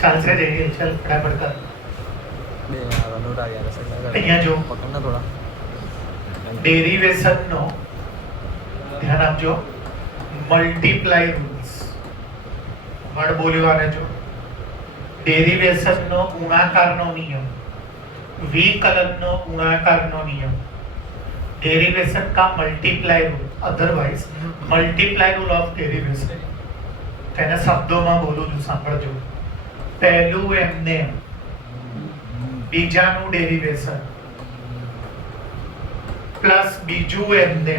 ચાલશે જઈએ ચાલ ફટાફટ કર બે આ નોટ આ યાર સગલા અહીંયા જો પકડના થોડા ડેરિવેશન નો ધ્યાન આપજો મલ્ટીપ્લાય રૂલ્સ વર્ડ બોલ્યો આને જો ડેરિવેશન નો ગુણાકારનો નિયમ વિકલન નો ગુણાકારનો નિયમ डेरिवेशन का multiply rule otherwise multiply rule of derivation तेना शब्दों में बोलूं છું સાંભળજો પહેલું એમને બીજાનું ડેરિવેશન પ્લસ બીજું એમને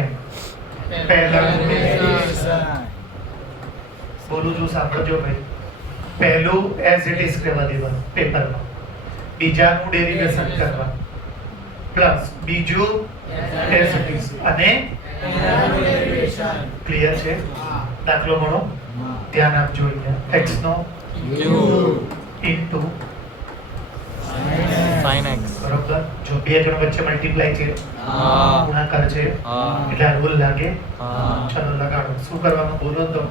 પહેલાનું ડેરિવેશન બોલું છું સાંભળજો ભાઈ પહેલું એઝ ઇટ ઇઝ કહેવા દેવાનું પેપરમાં બીજાનું ડેરિવેશન કરવાનું પ્લસ બીજું એઝ ઇટ ઇઝ અને ક્લિયર છે દાખલો ગણો ધ્યાન આપજો અહીંયા x નો ઇન્ટુ sin x બરોબર જો બે જણ વચ્ચે મલ્ટીપ્લાય છે ગુણાકાર છે એટલે આ રૂલ લાગે ચલો લગાડો શું કરવાનું બોલો તો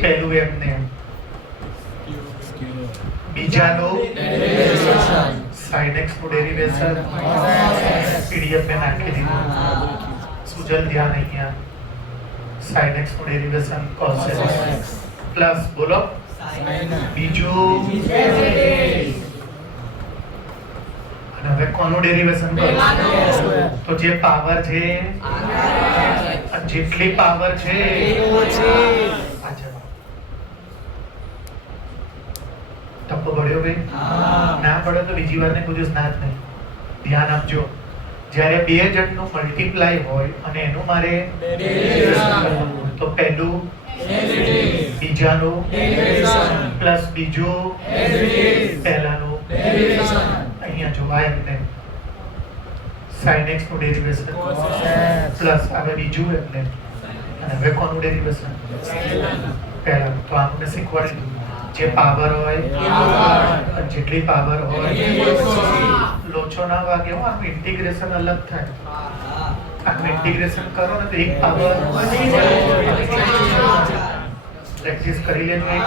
પહેલું એમને બીજાનું ડેરિવેશન sin x નું ડેરિવેશન પીડીએફ में નાખી દીધું સુજલ ધ્યાન અહીંયા sin x નું ડેરિવેશન cos x પ્લસ બોલો બીજું અને હવે કોનું ડેરિવેશન કરવું તો જે પાવર છે જેટલી પાવર છે ટપ્પો પડ્યો ભાઈ ના પડે તો બીજી વાર ને કોઈ દિવસ ના જ નહીં ધ્યાન આપજો જ્યારે બે જણનું મલ્ટીપ્લાય હોય અને એનું મારે તો પહેલું બીજાનું પ્લસ બીજું પહેલાનું અહીંયા જોવાય એમને sin x નું ડેરિવેશન પ્લસ હવે બીજું એમને અને હવે કોનું ડેરિવેશન પહેલાનું તો આપણે શીખવાડી દીધું જે પાવર હોય જેટલી પાવર હોય લોચો ના વાગે હું આનું ઇન્ટિગ્રેશન અલગ થાય આનું ઇન્ટિગ્રેશન કરો ને તો એક પાવર પ્રેક્ટિસ કરી લેજો એક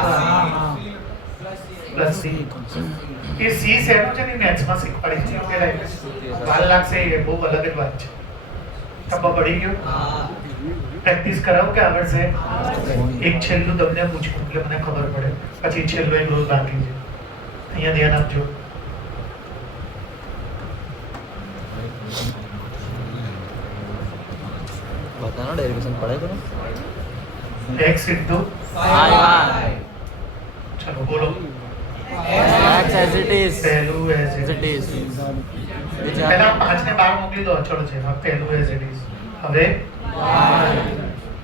પ્લસ સી એ સી શેનું છે ને મેથ્સમાં શીખવાડી છે કે વાર લાગશે એ બહુ અલગ જ વાત છે ખબર પડી ગયો પ્રેક્ટિસ કરાવો કે આવડશે એક છેલ્લું તમને પૂછું એટલે મને ખબર પડે પછી છેલ્લો એક રોલ બાકી છે અહીંયા ધ્યાન આપજો બતાનો ડેરિવેશન પડે તો x into y ચલો બોલો x as it is પહેલું as it is પહેલા 5 ને 12 મોકલી દો ચલો છે હવે પહેલું as it is હવે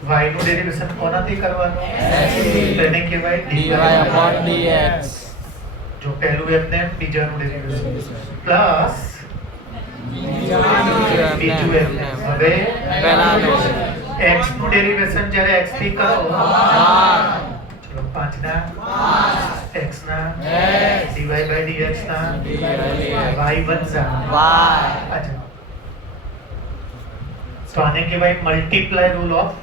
y નું ડેરિવેશન કોનાથી કરવાનું તેને કહેવાય dy upon dx જો પહેલું એમને બીજાનું ડેરિવેશન પ્લસ બીજું એમને હવે પહેલાનું x નું ડેરિવેશન જ્યારે x થી કરો ચલો 5 ના x ના dy by dx ના y બનશે અચ્છા તો આને કહેવાય મલ્ટીપ્લાય રૂલ ઓફ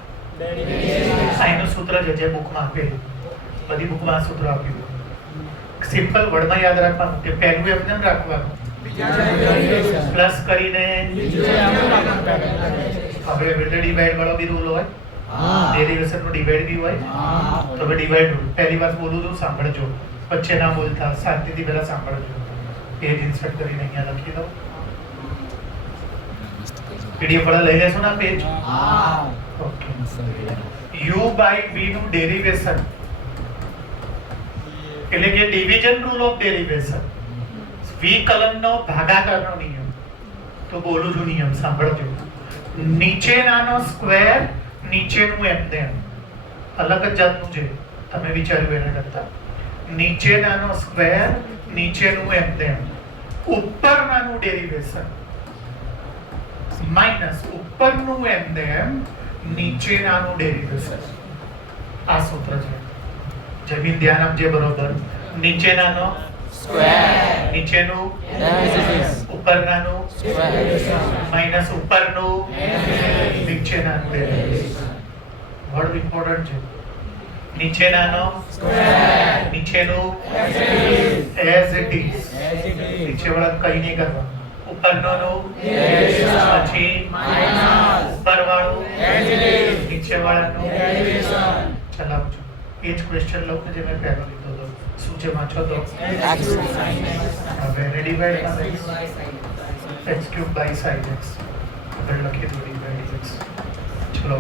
આનું સૂત્ર છે જે બુકમાં આપેલું બધી બુકમાં સૂત્ર આપ્યું સિમ્પલ વર્ડમાં યાદ રાખવાનું કે પહેલું એમને રાખવાનું પ્લસ કરીને હવે વેટર ડિવાઇડ વાળો બી રૂલ હોય ડેરિવેશન નો ડિવાઇડ બી હોય તો હવે ડિવાઇડ રૂલ પહેલી વાર બોલું તો સાંભળજો વચ્ચે ના બોલતા શાંતિથી પહેલા સાંભળજો પેજ ઇન્સર્ટ કરીને અહીંયા લખી દો પીડીએફ વાળા લઈ લેશો ના page okay u by v નું ડેરિવેશન એટલે કે ડિવિઝન રૂલ ઓફ ડેરિવેશન વિકલનનો ભાગાકારનો નિયમ તો બોલું છું નિયમ સાંભળજો નીચેનાનો સ્ક્વેર નીચેનું એમને અલગ જ જાતનું છે તમે વિચાર્યું એના કરતા નીચેનાનો સ્ક્વેર નીચેનું એમને ઉપરનાનું ડેરિવેશન માઈનસ ઉપરનું એમને નીચેનાનું ડેરિવેશન આ સૂત્ર છે જમીન ધ્યાન આપજે બરોબર નીચેનાનો સ્ક્વેર નીચેનું ઉપરનાનું માઈનસ ઉપરનું નીચેનાનું વર્ડ ઇમ્પોર્ટન્ટ છે નીચેનાનો નીચેનું એઝ ઇટ ઇઝ નીચે વાળા કઈ નહીં કરવાનું ઉપરનું પછી ઉપરવાળું નીચે વાળાનું ચલાવજો એ જ ક્વેશ્ચન લઉં કે જે મેં પહેલો લીધો હતો શું છે વાંચો તો હવે ready by x cube by sin x આગળ લખી દો ડિવાઇડ x ચલો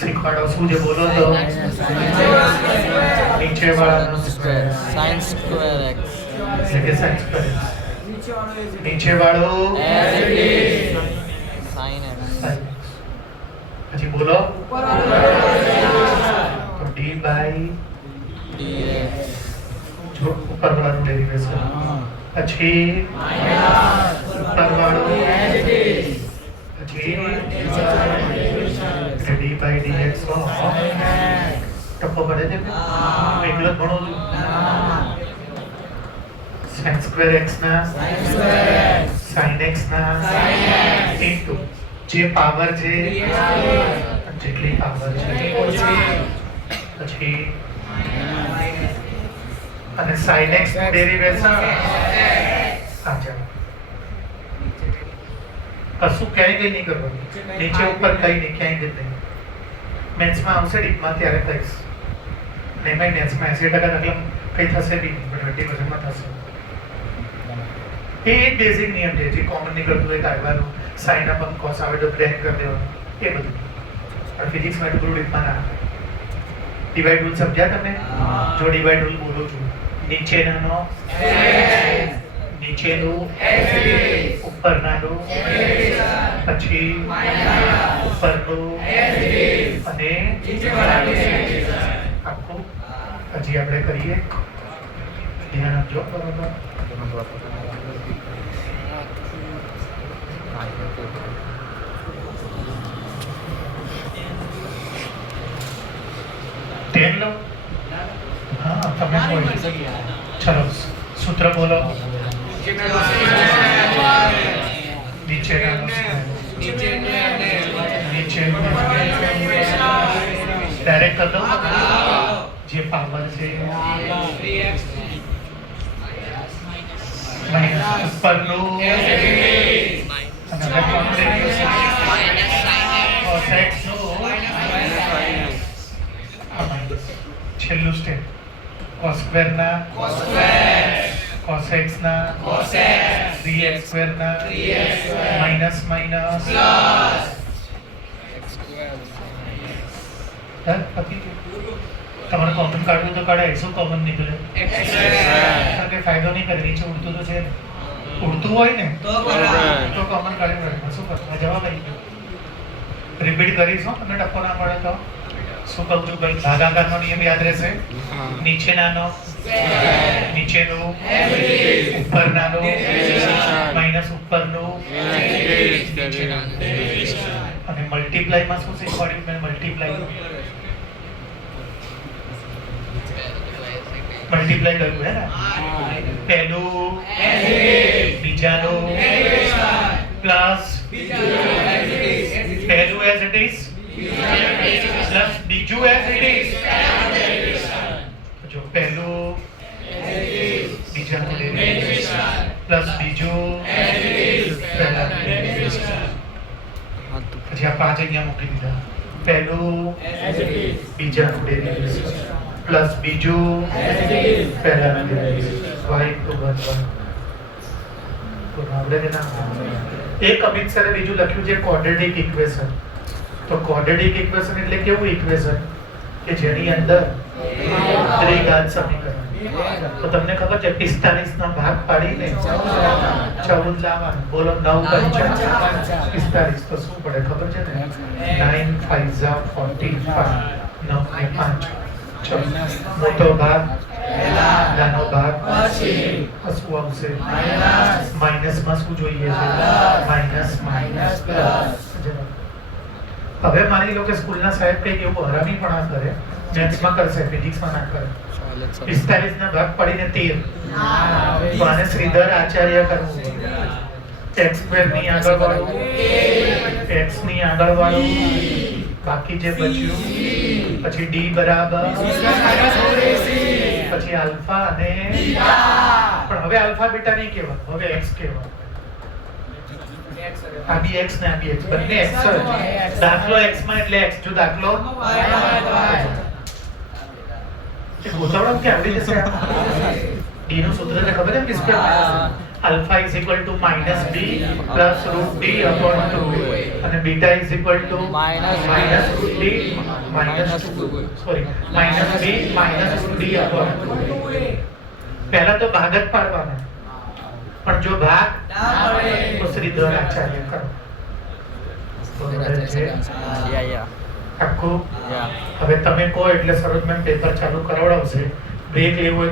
શીખવાડો શું જે બોલો તો નીચે વાળાનો સ્ક્વેર Sin square x. એટલે કે sin square x નીચે વાળું Sin x. sin x પછી બોલો તો d by dx. જો ઉપર વાળાનું ડેરિવેશન પછી ઉપરવાળું પછી d by dx ટપ્પો પડે છે એકલો જ ભણો છું sin square x ના sin x ના into જે પાવર છે જેટલી પાવર છે પછી અને sin x ડેરિવેશન કશું ક્યાંય કઈ નહીં કરવાનું નીચે ઉપર કઈ નહીં ક્યાંય જ નહીં મેથ્સમાં આવશે ડીપમાં ત્યારે કહીશ નહીં ભાઈ મેથ્સમાં 80% એટલે કઈ થશે બી નહીં પણ 20%માં થશે એ એક બેઝિક નિયમ છે જે કોમન નીકળતું હોય કાઢવાનું સાઈન અપ કોસ આવે તો બ્રેક કરી દેવાનું એ બધું પણ ફિઝિક્સમાં એટલું બધું ડીપમાં ના ડિવાઇડ રૂલ સમજ્યા તમે જો ડિવાઇડ રૂલ બોલું છું નીચેનાનો નીચેનું ઉપરનાનું પછી ઉપરનું અને આખું હજી આપણે કરીએ ધ્યાન આપજો બરાબર ટેન લો હા તમે બોલો ચલો સૂત્ર બોલો નીચેનાનું ડાયરેક્ટ કરી દો જે પાવર છે માઇનસ ઉપરનું અને છેલ્લું સ્ટેપ cos સ્ક્વેર ના cos x ના 3x સ્ક્વેર ના માઇનસ માઇનસ તમારે કોમન કાઢવું તો કાઢાય શું કોમન નીકળે કે ફાયદો નહીં કરે નીચે ઉડતું તો છે ઉડતું હોય ને તો કોમન કાઢી નાખો શું કરવું જવાબ આવી ગયો રિપીટ કરીશું અને ટપ્પો ના પડે તો શું કહું છું ભાઈ ભાગાકારનો નિયમ યાદ રહેશે નીચેનાનો નીચેનું ઉપરનાનું માઇનસ ઉપરનું અને મલ્ટીપ્લાયમાં શું શીખવાડ્યું મેં મલ્ટીપ્લાય કર્યું હે ને પહેલું બીજાનું પ્લસ પહેલું એઝ ઇટ ઇઝ પ્લસ બીજું એઝ ઇટ ઇઝ જો પહેલું બીજાનું પ્લસ બીજું પછી આ પાંચ અહીંયા મૂકી દીધા પહેલું બીજાનું ડેરિવેશન પ્લસ બીજું પહેલાનું ડેરિવેશન y = 1 તો આવડે કે ના એક અમિત સરે બીજું લખ્યું છે ક્વોડ્રેટિક ઇક્વેશન તો ક્વોડ્રેટિક ઇક્વેશન એટલે કેવું ઇક્વેશન કે જેની અંદર ત્રિઘાત સમીકરણ તો તમને ખબર છે 45 ના ભાગ પાડીને 14 લાવવાનું બોલો 9 × 45 તો શું પડે ખબર છે ને 9 × 5 = 45 9 ને 5 મોટો ભાગ નાનો ભાગ શું આવશે માઇનસમાં શું જોઈએ છે માઇનસ માઇનસ પ્લસ હવે માની લો કે સ્કૂલના સાહેબ કંઈક એવું હરામી પણ ના કરે મેથ્સમાં કરશે ફિઝિક્સમાં ના કરે 45 ના ભાગ પડીને 13 તો આને શ્રીધર આચાર્ય કરવું x² ની આગળ વાળું x ની આગળ વાળું બાકી જે બચ્યું પછી d બરાબર પછી આલ્ફા અને પણ હવે આલ્ફા બીટા નહીં કહેવાય, હવે x કહેવાય. આ બી x ને આ બી x બંને x જ. દાખલો x માં એટલે x જો દાખલો ગોતાવડા કે આવડી જશે. d નું સૂત્ર ને ખબર છે કે alpha is equal to minus b plus root d upon 2 અને beta is equal to minus root d minus 2 sorry minus b minus root d upon 2. પહેલા તો ભાગ જ પાડવાના, પણ જો ભાગ ના પડે તો શ્રીધર આચાર્ય કરો. આખું હવે તમે કહો એટલે સરોજ મેમ પેપર ચાલુ કરાવડાવશે. બ્રેક લેવું હોય